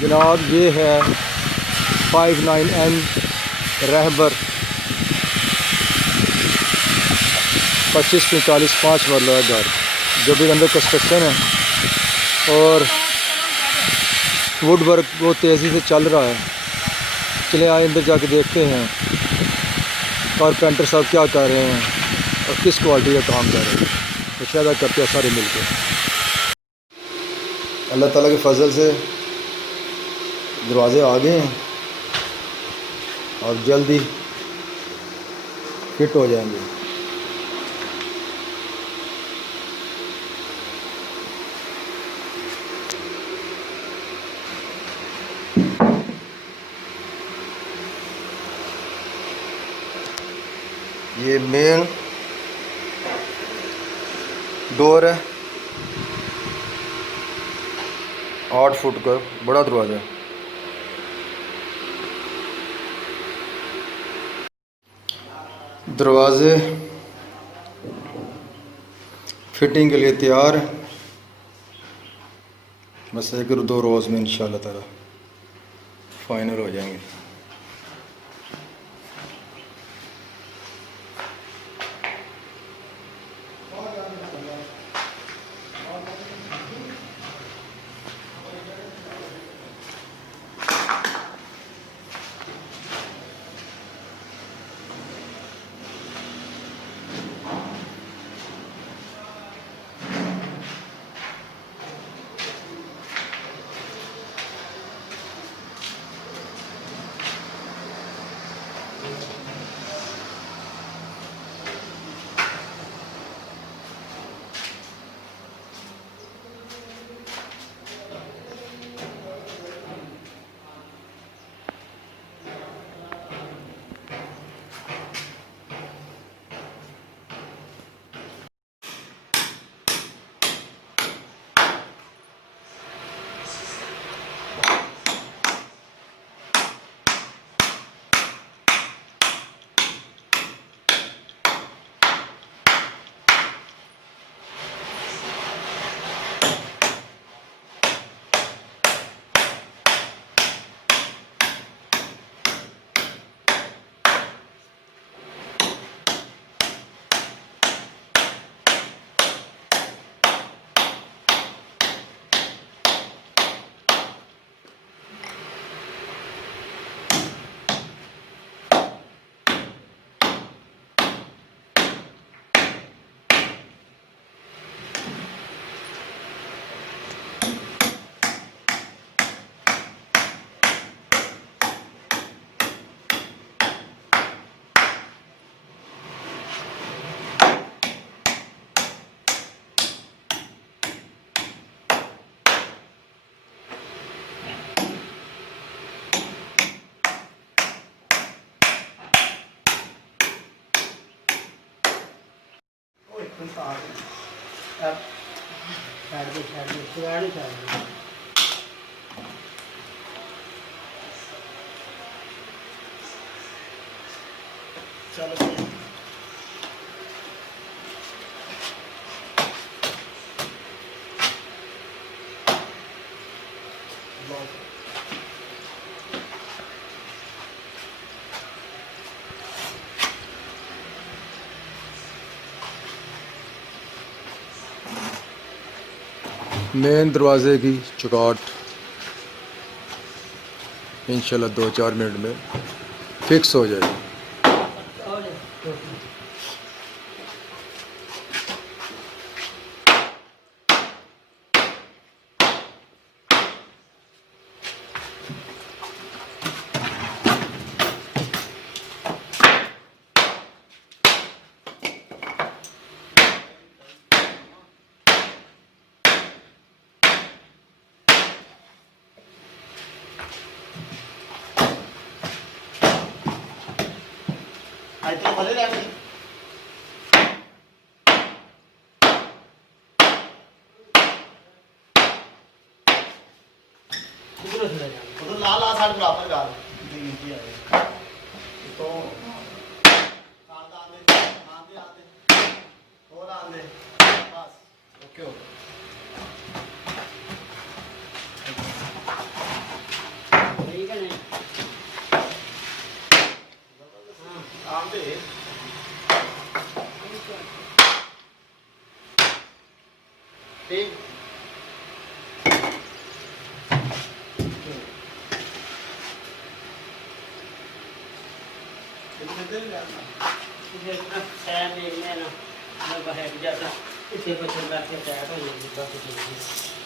जनाब ये है 59N रहबर 2545 5 मरला घर जो भी अंदर कंस्ट्रक्शन है और वुडवर्क बहुत तेज़ी से चल रहा है। चले आए अंदर जाके देखते हैं कारपेंटर साहब क्या कर रहे हैं और किस क्वालिटी का काम कर रहे हैं। तो शायद करते हैं सारे मिलकर। अल्लाह ताला के फजल से दरवाज़े आ गए हैं और जल्दी फिट हो जाएंगे। ये मेन डोर है, 8 फुट का बड़ा दरवाज़ा है। दरवाजे फिटिंग के लिए तैयार है, बस 1-2 रोज़ में इंशाल्लाह ताला फाइनल हो जाएंगे। मेन दरवाज़े की चुगाट इंशाल्लाह 2-4 मिनट में फिक्स हो जाएगी। लाल आसार बराबर गाल तो आते और आते बस ओके। ठीक टायर देखने ना मैं बाहर जाता इतने बच्चों का टायर हो जाएगी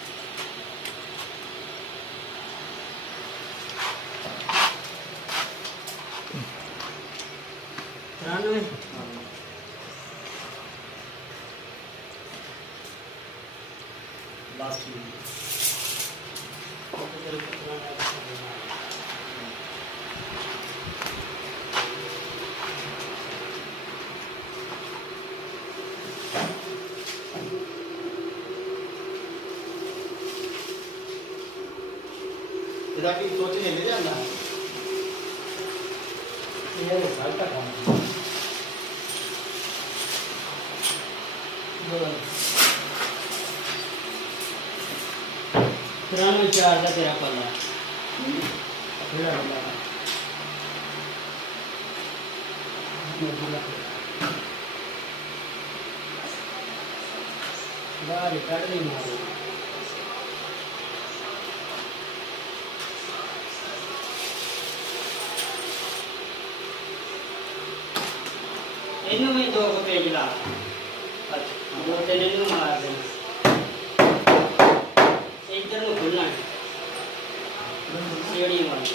लास्ट इधर की सोच नहीं ले जाना ये साल का काम पुराना चार का तेरा पल्ला फिर बाहर काट नहीं मारो इन्हों में दो को पेज ला दो तीन इन्हों मार देना इधर को खुलना है सीढ़ी वाली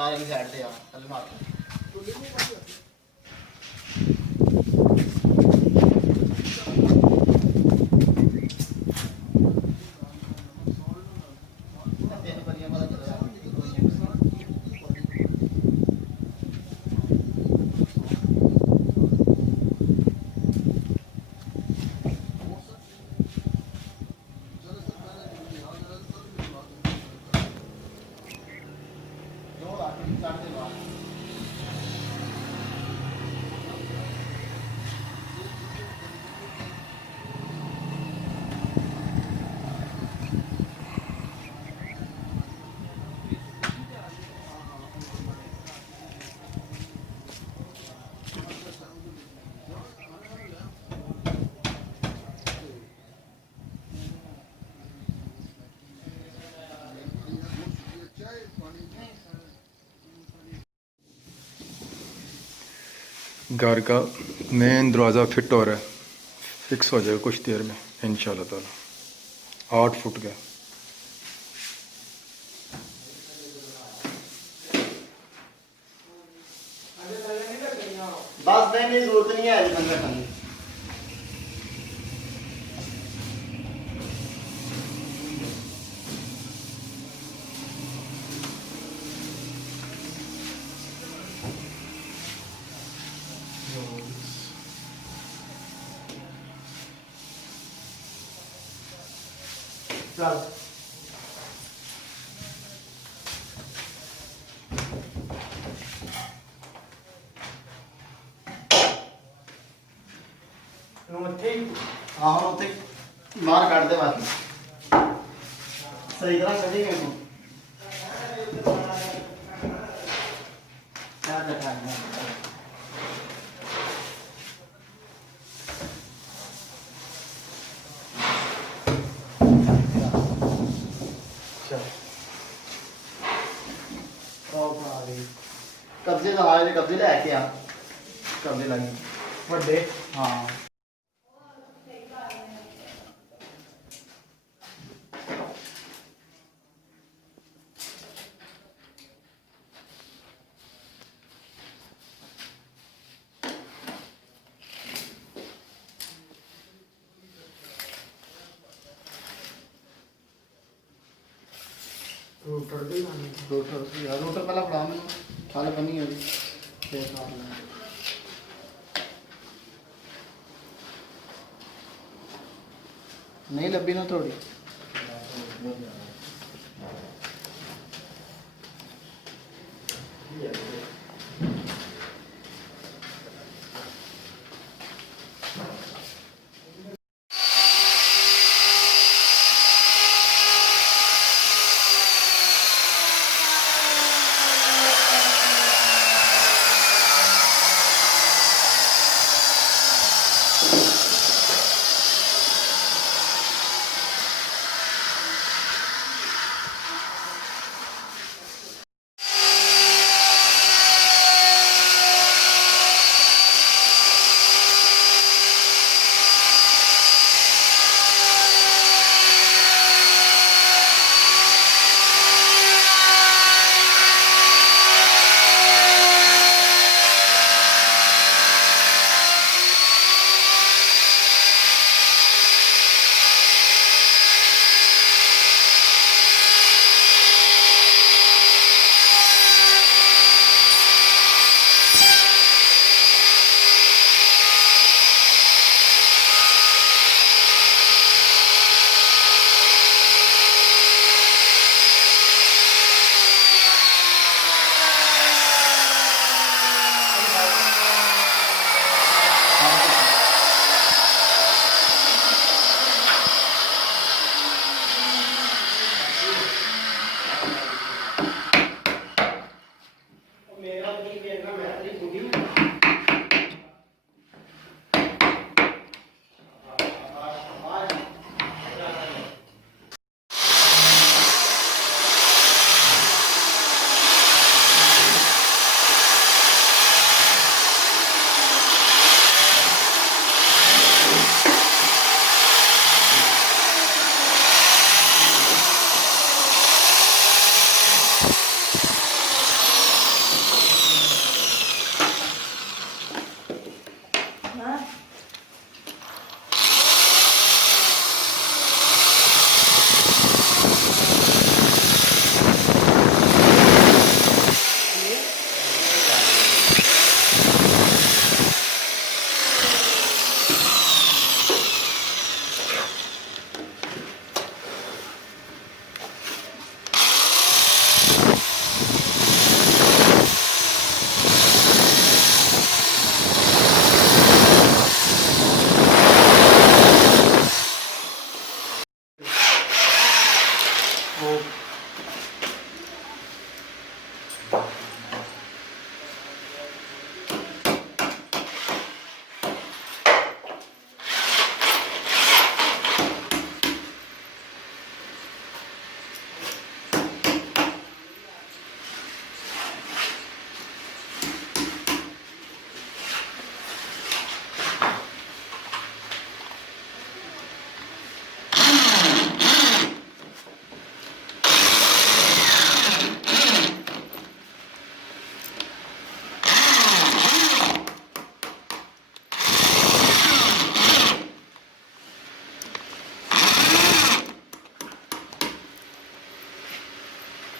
ਕਾਰ ਵਾਲੀ ਸਾਈਡ ਤੇ ਆ ਥੱਲੇ ਮਾਰ ਤਿੰਨ ਪਰੀਆਂ ਵਾਲਾ ਚੱਲਿਆ घर का मेन दरवाज़ा फिट हो रहा है, फिक्स हो जाएगा कुछ देर में इंशाल्लाह ताला। 8 फुट का बस देने की जरूरत नहीं है बंदा खाने चल हाँ हम उत्ते बाहर काट दे बाकी सही तरह करेंगे हम क्या देखा है कब्जे तो आए कब्जे लैके आ कब्जे लगे बड़े हाँ रोटर भी रोटर यार रोटर पहला पड़ा मैं साल बनी है फिर साल नहीं लब्बी ना थोड़ी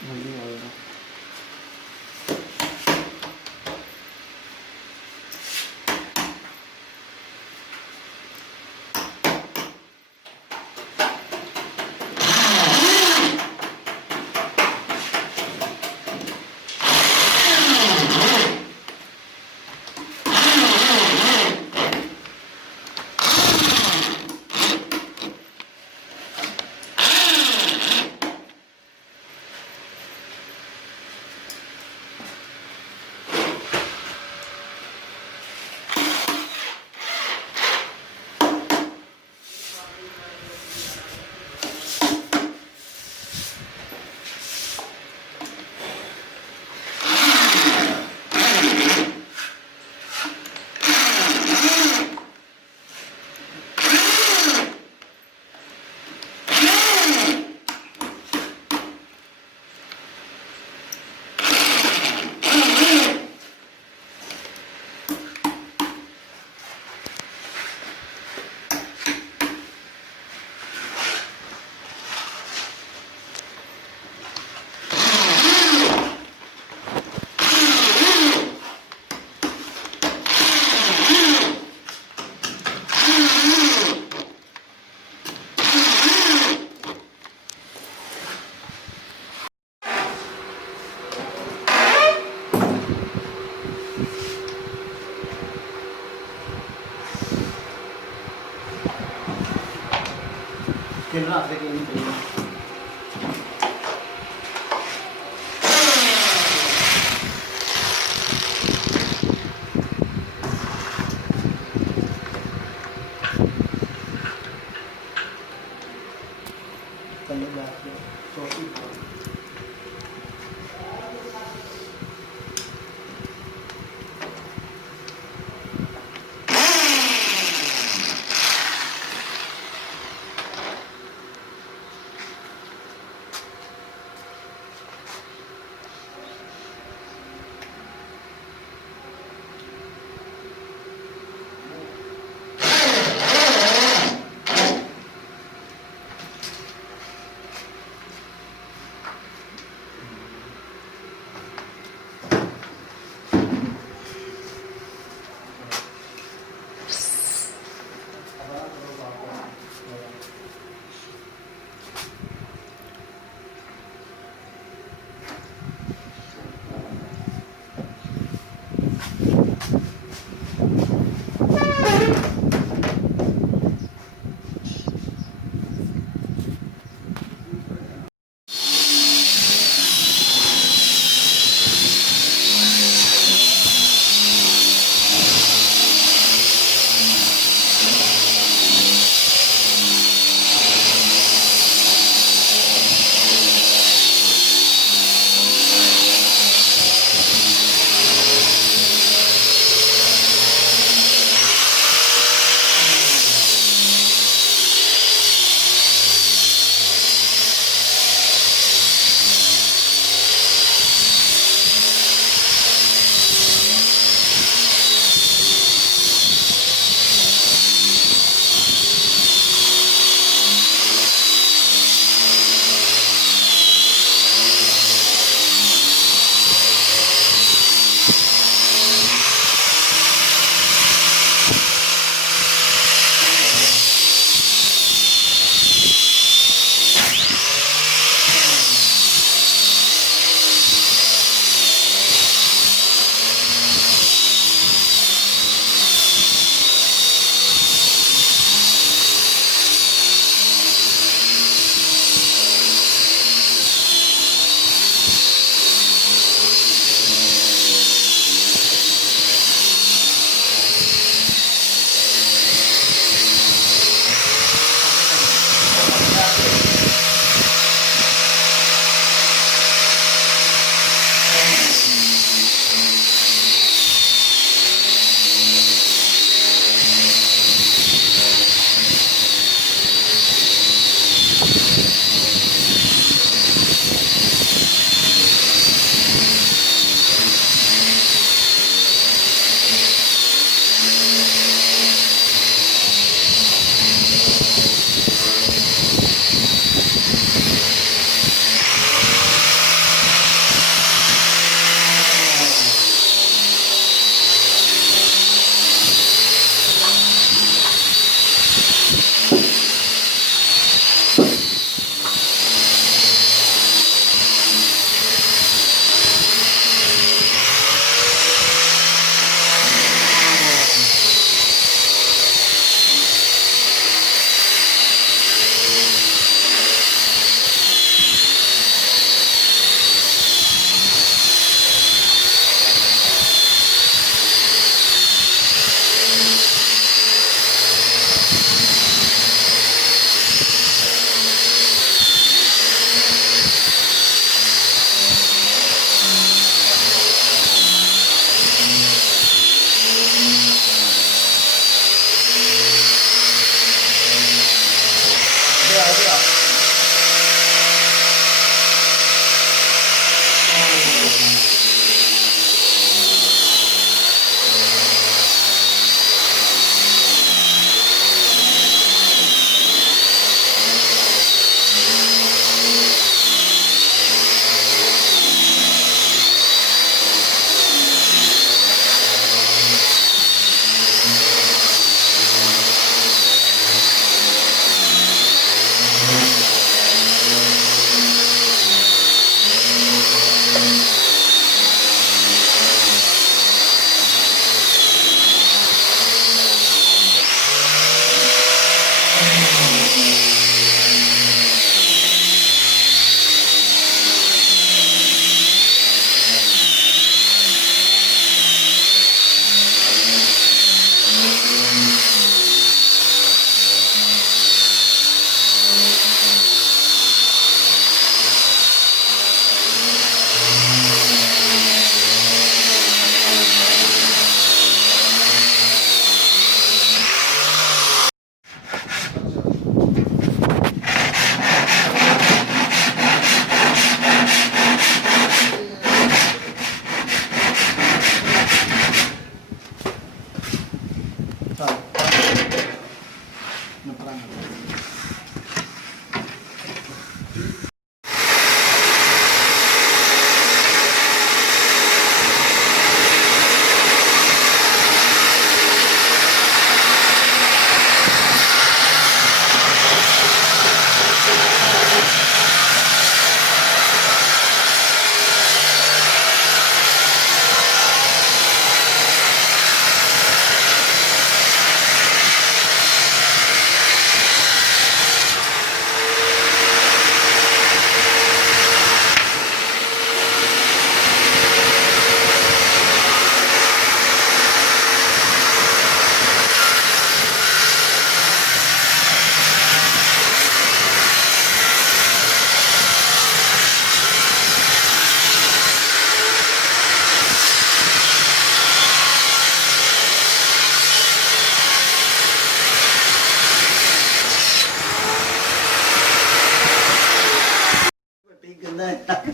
जल्दी आएगा। किन रात के नहीं चाहिए कल बैठ के चौकी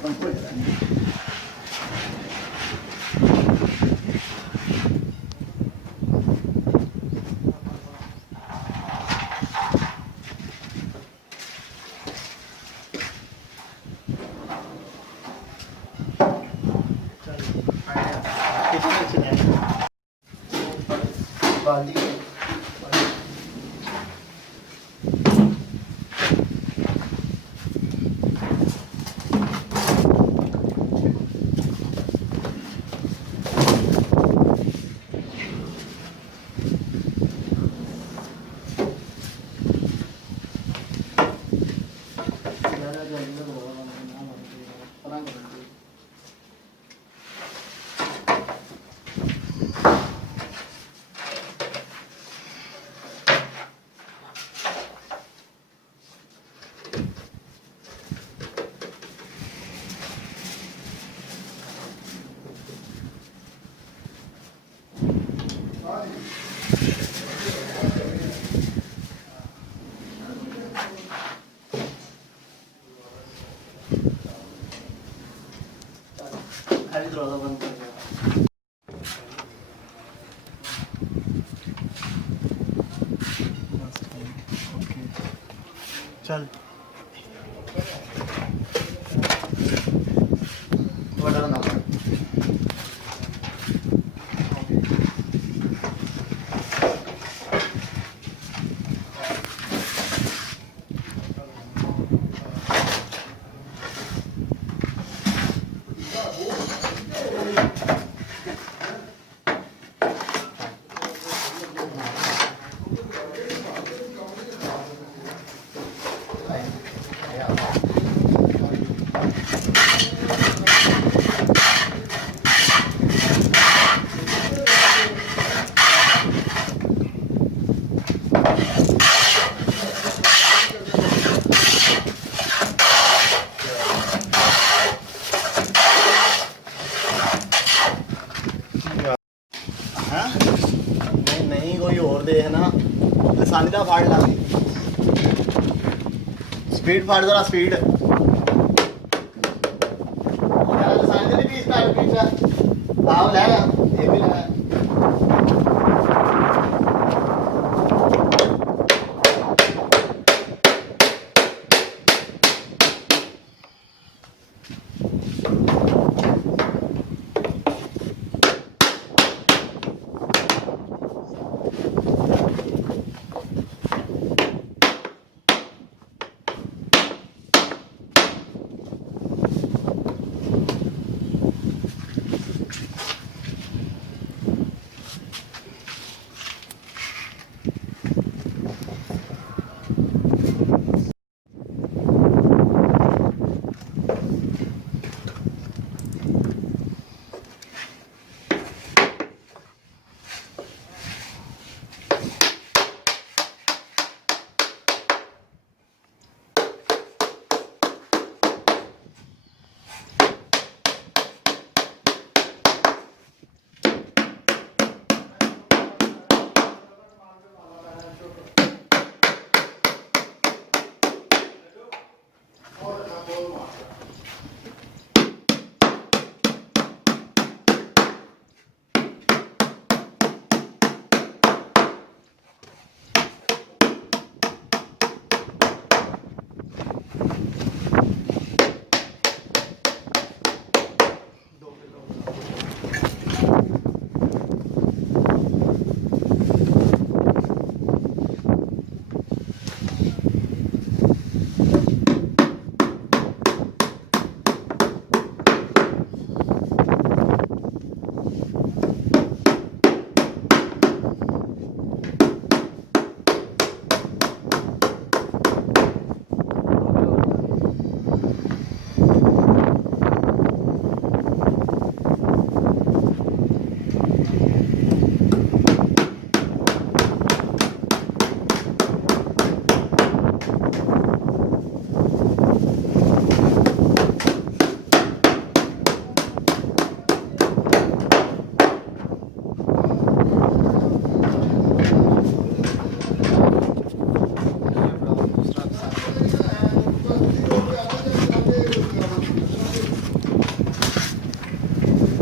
खत्म हो जाता है। कितना अच्छी है बाल्टी खाली दरवाजा बंद कर दिया। चल बड़ा ना नहीं कोई और देखना लसानी का फाड़ ला स्पीड फाड़ जरा स्पीड लसानी का पीस काट पीछा आओ ले ये भी ले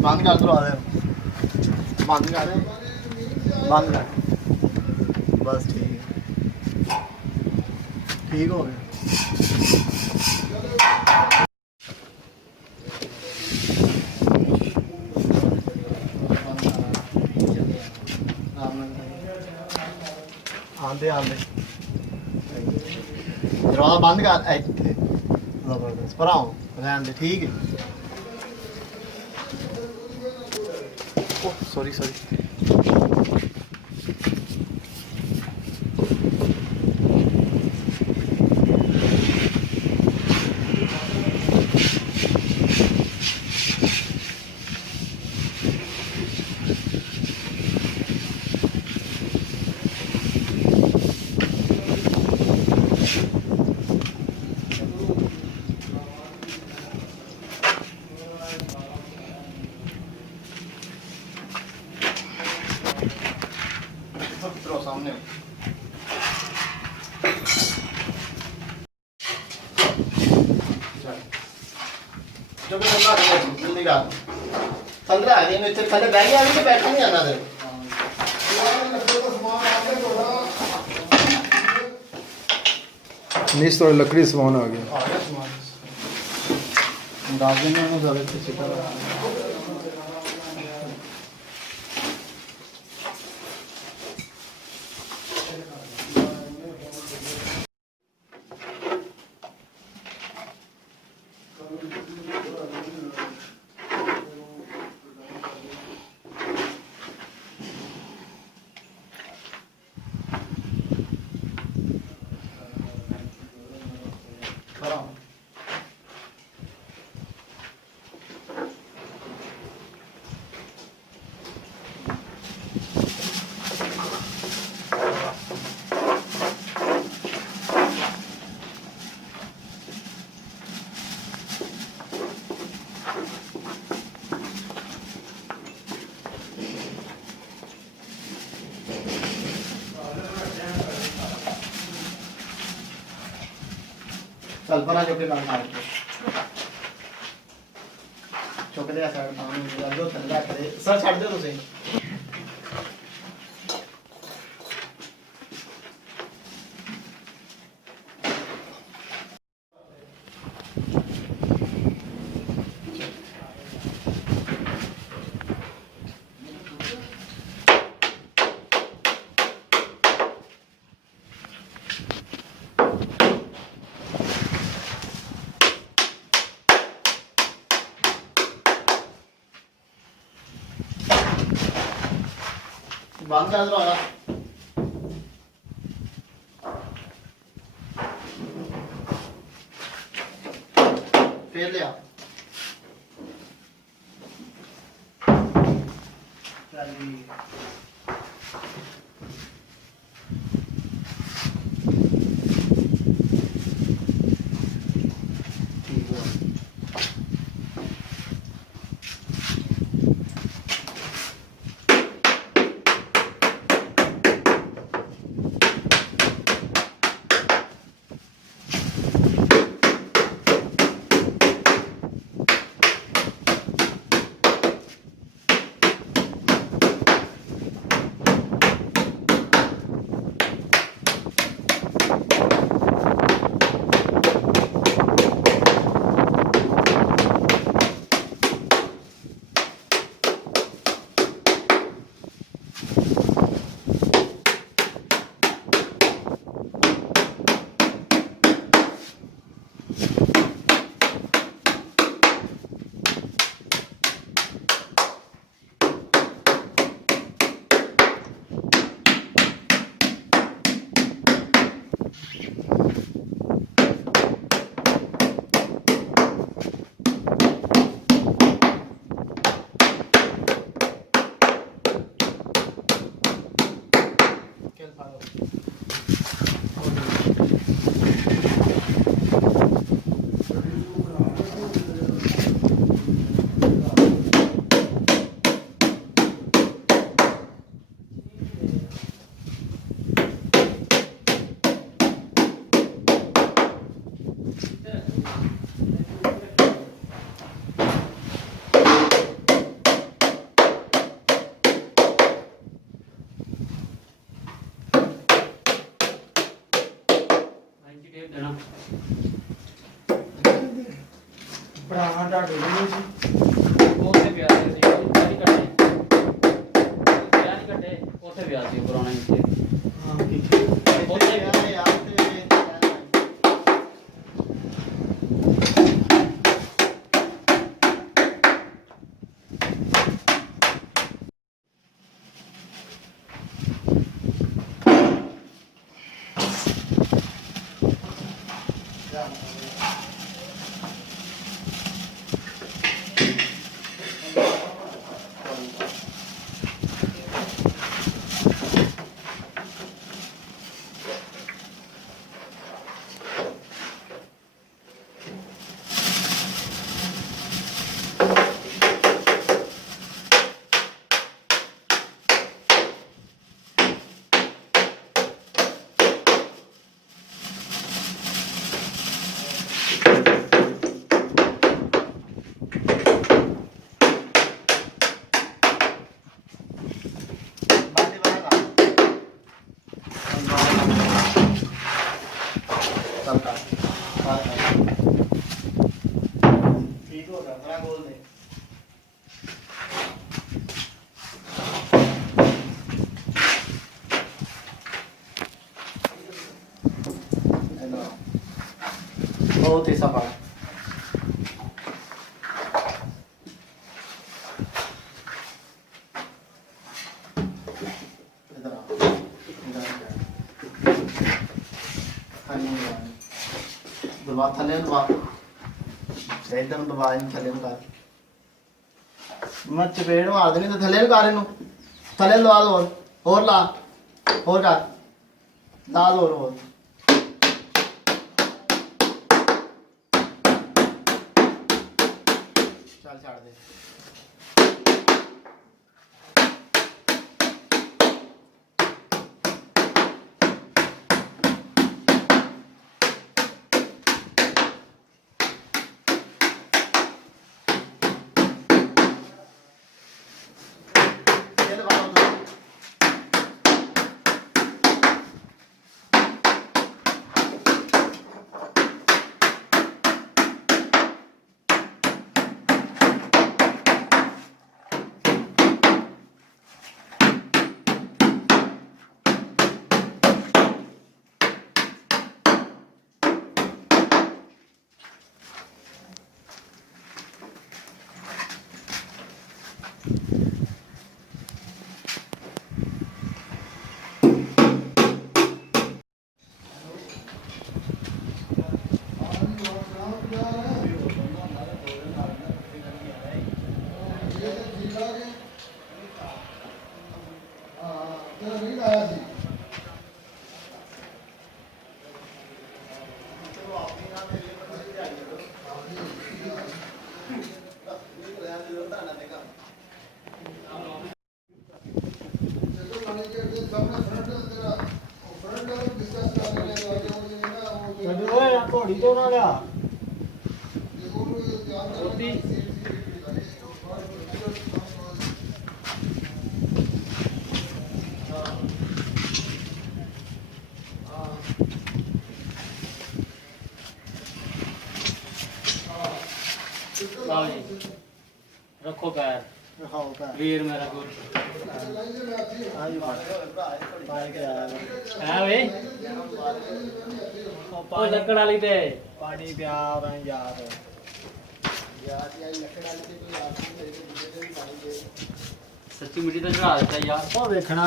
ਬੰਦ ਕਰ ਦੋ ਆ ਦੇ ਬੰਦ ਕਰ ਬੰਦ ਕਰ ਬਸ ਠੀਕ ਹੈ ਠੀਕ ਹੋ ਗਿਆ आंदे आंदे दरवाजा बंद कर इतने जबरदस्त पर आओ रहने दे ठीक है सॉरी सॉरी सामने जो भी बंदा है जल्दी का 15 आ गए मैं थले बैठ गया अभी तो बैठा नहीं आना दे नीचे थोड़ी लकड़ी सामान आ गया आ गया सामान अंदाजे में ज़्यादा अच्छे से कर कल्पना जो के काम मार के चुकदे आ साइड काम कर दो ठंडा करे सर छड़ दो तुसे बंद कर दो आना फिर लिया ਡਾਟੂ ਨਹੀਂ ਉੱਥੇ ਪਿਆ ਸੀ ਨਹੀਂ ਕੱਟੇ ਪਿਆ ਨਹੀਂ ਕੱਟੇ ਉੱਥੇ ਪਿਆ ਸੀ ਪੁਰਾਣਾ ਇੱਥੇ ਹਾਂ ਠੀਕ ਉੱਥੇ ਪਿਆ ਯਾਰ ਤੇ ठीक होगा बड़ा बोल दे बहुत ही सफा दबा थले दबा एकदम दबा इन थले कर मैं चपेड़ मार देनी तो थले कर इनू थले लवा दो और ला और कर ला दो और चल छाड़ दे घोड़ी तो ना लिया रखो पैर वीर मेरा गुर है वे ओ लकड़ वाली ते पानी प्यार है यार सच्ची मिट्टी तो चढ़ा देता यार ਉਹ ਵੇਖਣਾ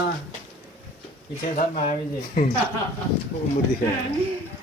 ਪਿੱਛੇ ਸਰ ਮੈਂ ਵੀ ਜੇ उम्र दिखा